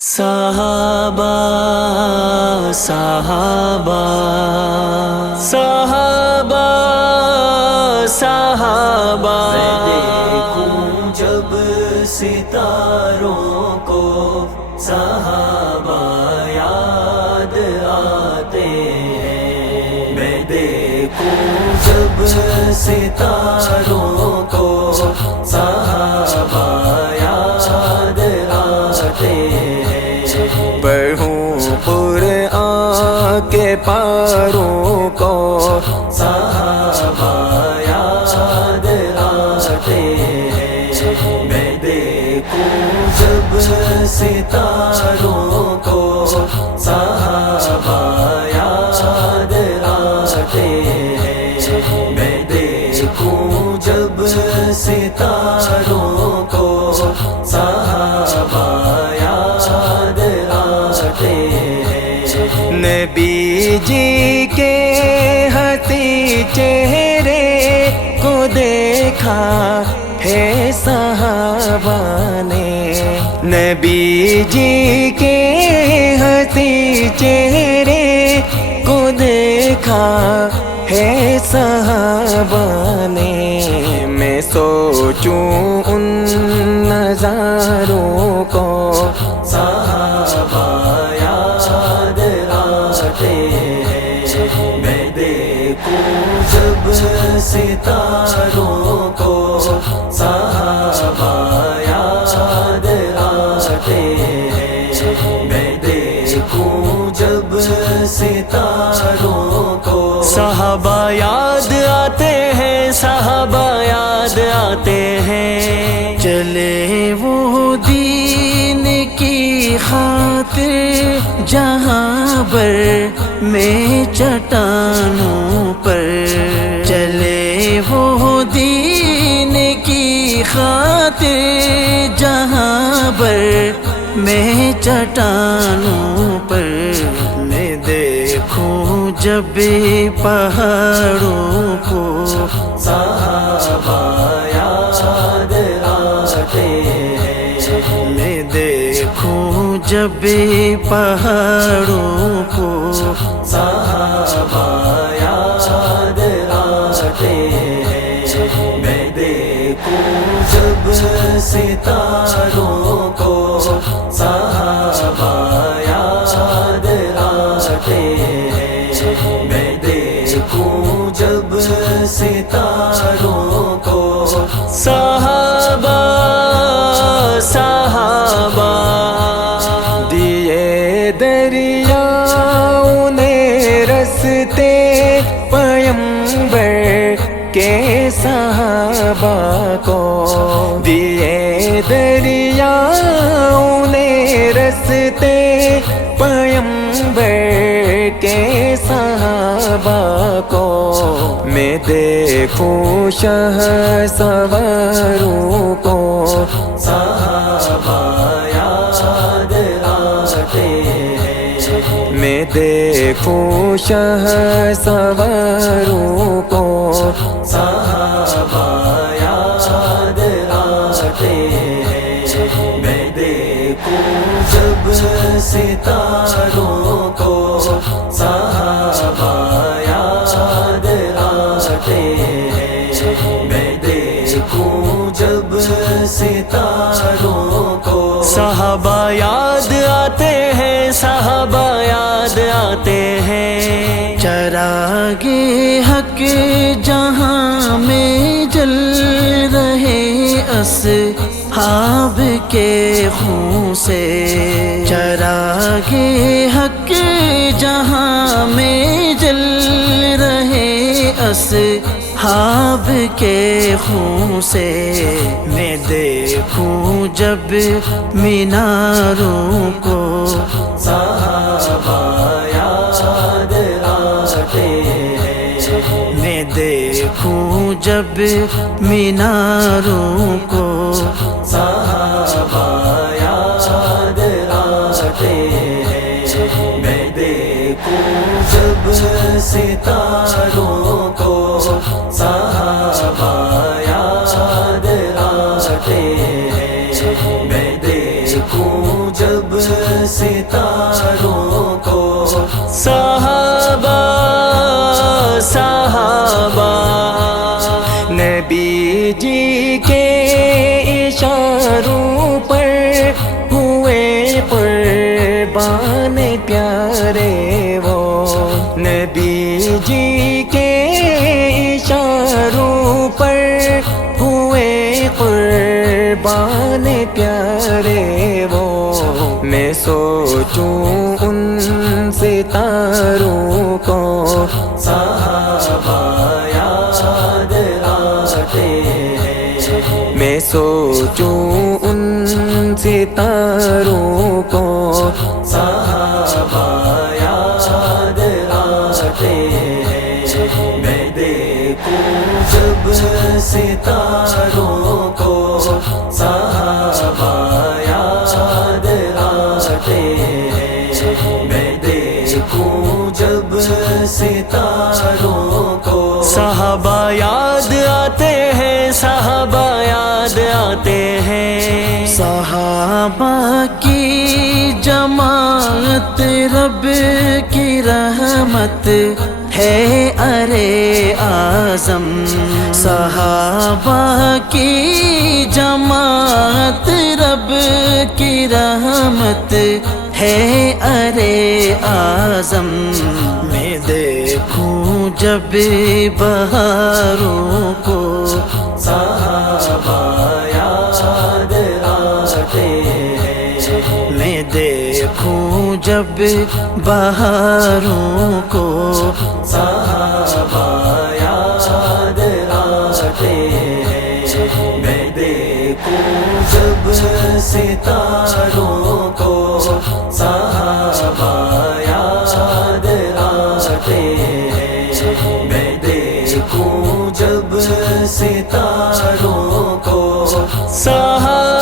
صحابہ صحابہ صحابہ صحابہ میں دیکھوں جب ستاروں کو صحابہ یاد آتے ہیں، میں دیکھوں جب ستاروں کو صحابہ یاد آتے ہیں، پڑھوں قرآن کے پاروں کو صحابہ یاد آتے ہیں، میں دیکھوں جب ستاروں کو صحابہ یاد آتے ہیں، میں دیکھوں جب ستاروں کو صحابہ یاد آتے ہیں، نبی جی کے ہنسی چہرے کو دیکھا ہے صحابہ نے، نبی جی کے ہنسی چہرے کو دیکھا ہے صحابہ نے، میں سوچوں ان نظاروں کو صحابہ یاد آتے ہیں، میں دیکھوں جب ستاروں کو صحابہ یاد آتے ہیں، میں دیکھوں جب ستاروں کو صحابہ یاد آتے ہیں، صحابہ یاد آتے ہیں، چلے وہ دین کی خاطر جہاں بر میں چٹانوں پر، چلے وہ دین کی خاطر جہاں بر میں چٹانوں پر، میں دیکھوں جب پہاڑوں کو صحابہ یاد آتے ہیں، میں دیکھوں جب پہاڑوں کو صحابہ یاد آتے ہیں، میں دیکھوں جب ستاروں کو صحابہ یاد آتے ہیں، میں دیکھوں جب ستاروں کو صحابہ صحابہ دیے دریاؤں نے رستے پیمبر کے صحابہ کو، دیے دریاؤں نے رستے پیمبر کے صحابہ کو، میں دیکھوں شہ سواروں کو صحابہ یاد آتے ہیں، میں دیکھوں شہ سواروں کو صحابہ یاد آتے ہیں، میں دیکھوں جب ستاروں کو صحابہ یاد آتے ہیں، میں دیکھوں جب ستاروں کو صحابہ یاد آتے ہیں، صحابہ یاد آتے ہیں، چراغ حق جہاں میں جل رہے اصحاب کے خون سے، چراغ حق جہاں میں جل رہے اصحاب کے خون سے، میں دیکھوں جب میناروں کو صحابہ یاد آتے ہیں، میں دیکھوں جب میناروں کو صحابہ یاد آتے ہیں، میں دیکھوں جب ستاروں کو صحابہ یاد آتے ہیں، میں دیکھوں جب ستاروں کو صحابہ صحابہ نبی جی کے اشاروں پر ہوئے قربان پیارے وہ نبی جی کے اشاروں پر ہوئے قربان پیارے وہ میں سوچوں ان ستاروں کو صحابہ یاد آتے ہیں میں سوچوں ان ستاروں کو صحابہ یاد آتے ہیں میں دیکھوں جب ستاروں کو صحابہ یاد آتے ہیں میں دیکھوں جب ستاروں کو صحابہ یاد آتے ہیں صحابہ یاد آتے ہیں صحابہ کی جماعت رب کی رحمت ہے ارے اعظم صحابہ کی جماعت رب کی رحمت ہے ارے اعظم میں دیکھوں جب بہاروں کو صحابہ یاد آتے ہیں میں دیکھوں جب بہاروں کو صحابہ یاد آتے ہیں میں دیکھوں جب ستاروں کو صحابہ یاد آتے ہیں میں دیکھوں جب ستاروں کو صحابہ